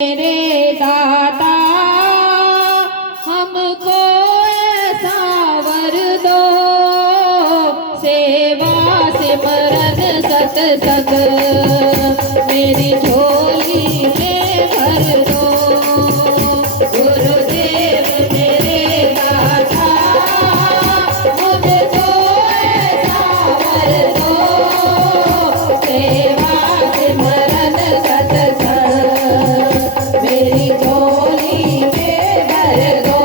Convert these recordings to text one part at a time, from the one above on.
मेरे दाता हमको ऐसा वर दो, सेवा सिमरन सत्संग मेरी झोली में भर दो। गुरुदेव मेरे दाता मुझको ऐसा वर दो, सेवा सिमरन सत्संग मेरी झोली में भर दो।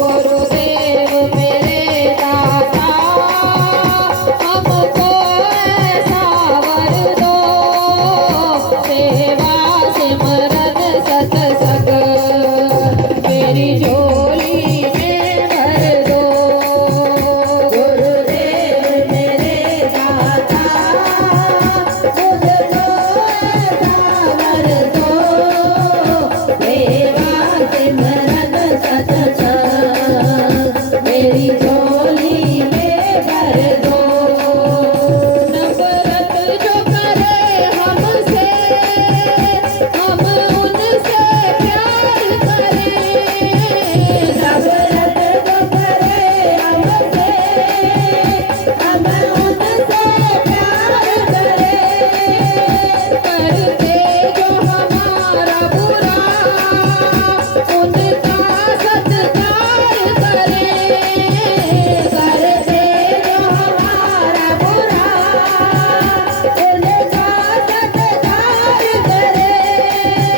गुरुदेव मेरे दाता हमको ऐसा वर दो, सेवा सिमरन सत्संग मेरी झोली में भर दो। गुरुदेव मेरे दाता मुझको ऐसा वर दो, सेवा सिमरन सत्संग मेरी झोली में भर दो। नफरत जो करे हमसे हम उनसे प्यार करें, नफरत जो करे हमसे हम उनसे प्यार करें, करते जो हमारा बुरा उनका सत्कार करें, करते जो हमारा बुरा उनका सत्कार करें,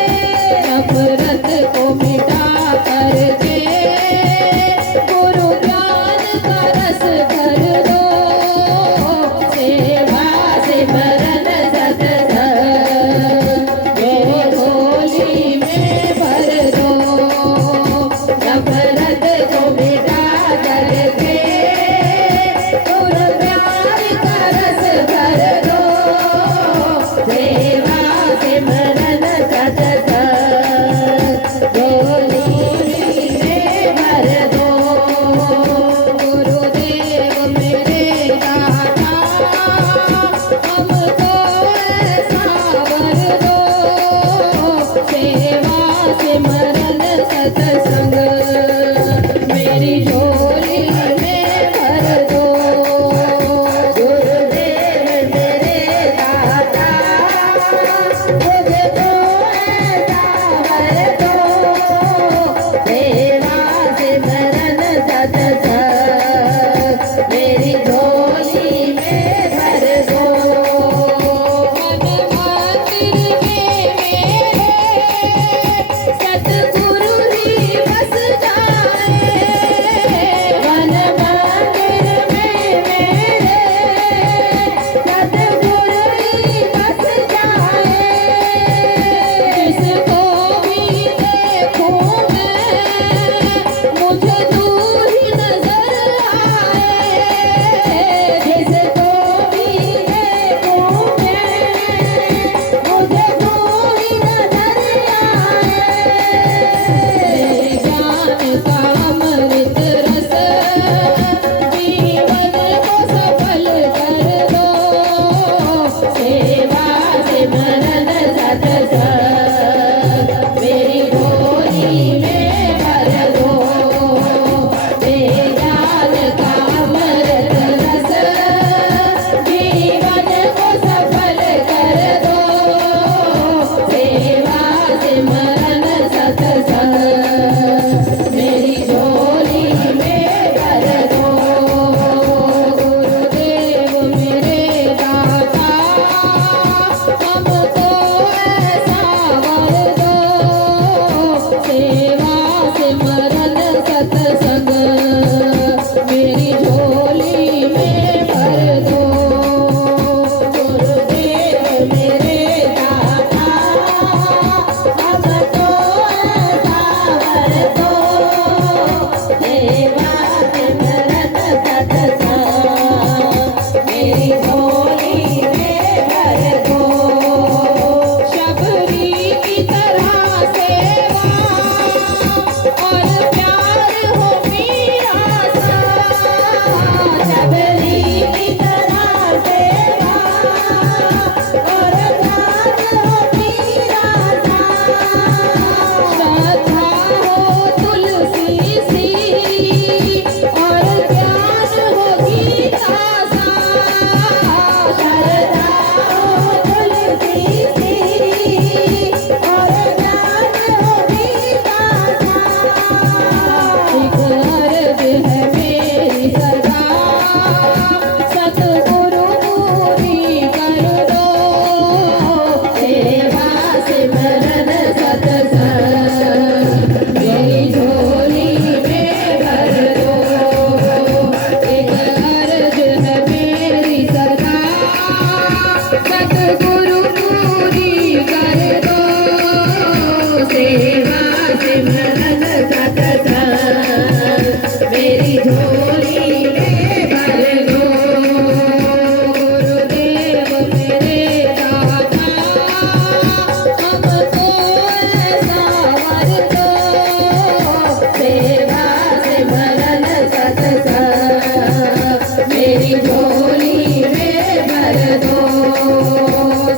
दो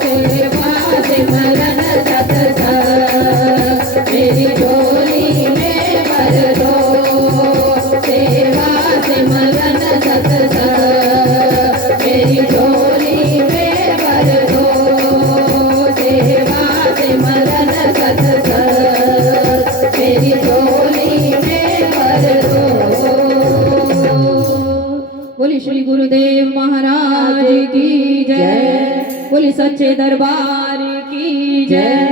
सेवा सिमरन सत्संग मेरी झोली में भर दो सेवा सिमरन सत्संग मेरी झोली में भर दो सेवा सिमरन सत्संग मेरी झोली में भर दो। बोली श्री गुरुदेव महाराज की जय। बोली सच्चे दरबार की जय।